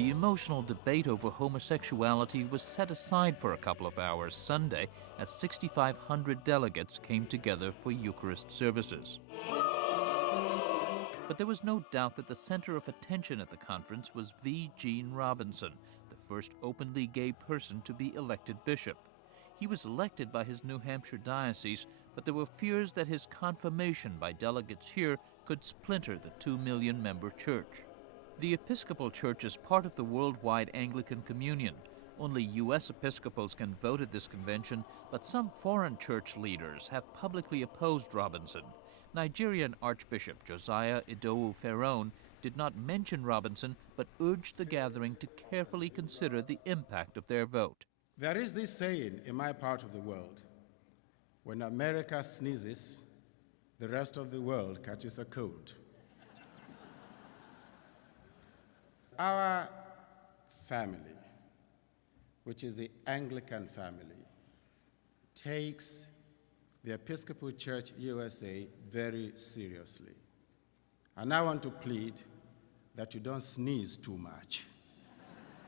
The emotional debate over homosexuality was set aside for a couple of hours Sunday as 6,500 delegates came together for Eucharist services. But there was no doubt that the center of attention at the conference was V. Gene Robinson, the first openly gay person to be elected bishop. He was elected by his New Hampshire diocese, but there were fears that his confirmation by delegates here could splinter the 2 million member church. The Episcopal Church is part of the worldwide Anglican Communion. Only U.S. Episcopals can vote at this convention, but some foreign church leaders have publicly opposed Robinson. Nigerian Archbishop Josiah Idowu Ferone did not mention Robinson, but urged the gathering to carefully consider the impact of their vote. There is this saying in my part of the world, when America sneezes, the rest of the world catches a cold. Our family, which is the Anglican family, takes the Episcopal Church USA very seriously. And I want to plead that you don't sneeze too much.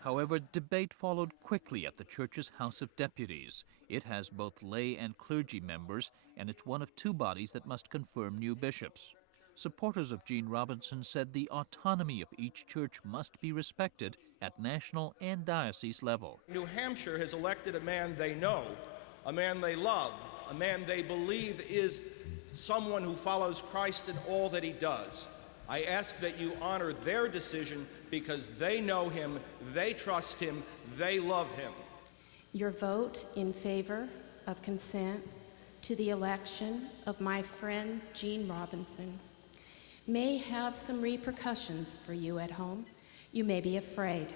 However, debate followed quickly at the church's House of Deputies. It has both lay and clergy members, and it's one of 2 bodies that must confirm new bishops. Supporters of Gene Robinson said the autonomy of each church must be respected at national and diocese level. New Hampshire has elected a man they know, a man they love, a man they believe is someone who follows Christ in all that he does. I ask that you honor their decision because they know him, they trust him, they love him. Your vote in favor of consent to the election of my friend Gene Robinson may have some repercussions for you at home. You may be afraid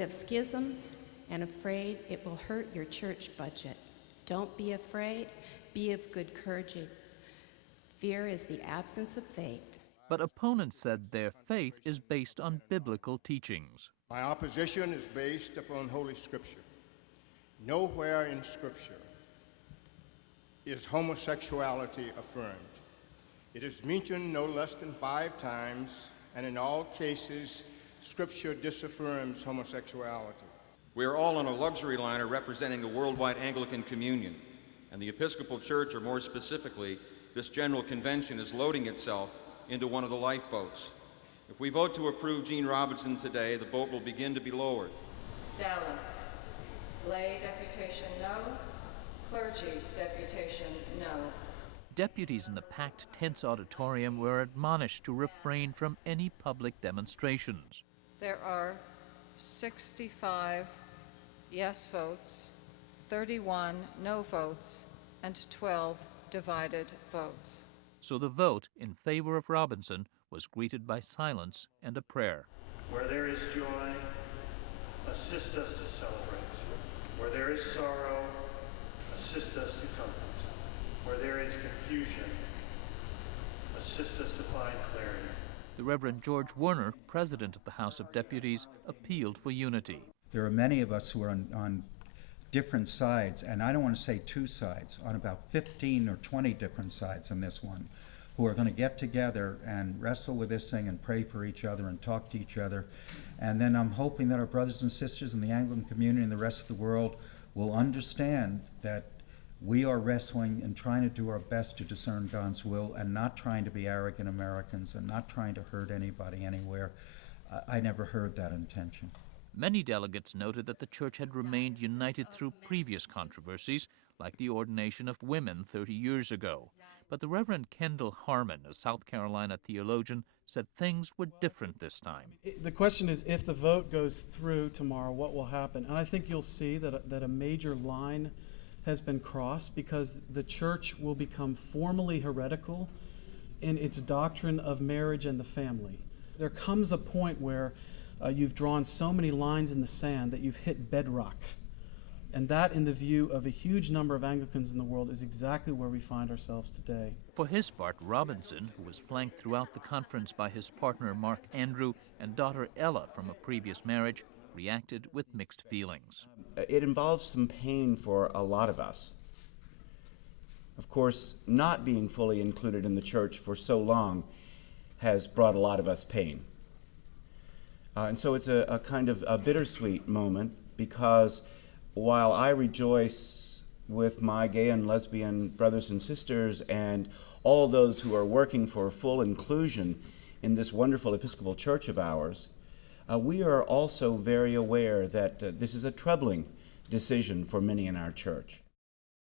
of schism and afraid it will hurt your church budget. Don't be afraid, be of good courage. Fear is the absence of faith. But opponents said their faith is based on biblical teachings. My opposition is based upon Holy Scripture. Nowhere in Scripture is homosexuality affirmed. It is mentioned no less than 5 times, and in all cases, Scripture disaffirms homosexuality. We are all on a luxury liner representing the worldwide Anglican Communion, and the Episcopal Church, or more specifically, this General Convention, is loading itself into one of the lifeboats. If we vote to approve Gene Robinson today, the boat will begin to be lowered. Dallas, lay deputation no, clergy deputation no. Deputies in the packed tense auditorium were admonished to refrain from any public demonstrations. There are 65 yes votes, 31 no votes, and 12 divided votes. So the vote in favor of Robinson was greeted by silence and a prayer. Where there is joy, assist us to celebrate. Where there is sorrow, assist us to comfort. Where there is confusion, assist us to find clarity. The Reverend George Werner, president of the House of Deputies, appealed for unity. There are many of us who are on different sides, and I don't want to say 2 sides, on about 15 or 20 different sides on this one, who are going to get together and wrestle with this thing and pray for each other and talk to each other. And then I'm hoping that our brothers and sisters in the Anglican community and the rest of the world will understand that we are wrestling and trying to do our best to discern God's will and not trying to be arrogant Americans and not trying to hurt anybody anywhere. I never heard that intention. Many delegates noted that the church had remained united through previous controversies, like the ordination of women 30 years ago. But the Reverend Kendall Harmon, a South Carolina theologian, said things were different this time. The question is, if the vote goes through tomorrow, what will happen? And I think you'll see that a major line has been crossed because the church will become formally heretical in its doctrine of marriage and the family. There comes a point where you've drawn so many lines in the sand that you've hit bedrock. And that, in the view of a huge number of Anglicans in the world, is exactly where we find ourselves today. For his part, Robinson, who was flanked throughout the conference by his partner Mark Andrew and daughter Ella from a previous marriage, reacted with mixed feelings. It involves some pain for a lot of us. Of course, not being fully included in the church for so long has brought a lot of us pain. And so it's a kind of a bittersweet moment, because while I rejoice with my gay and lesbian brothers and sisters and all those who are working for full inclusion in this wonderful Episcopal Church of ours, we are also very aware that this is a troubling decision for many in our church.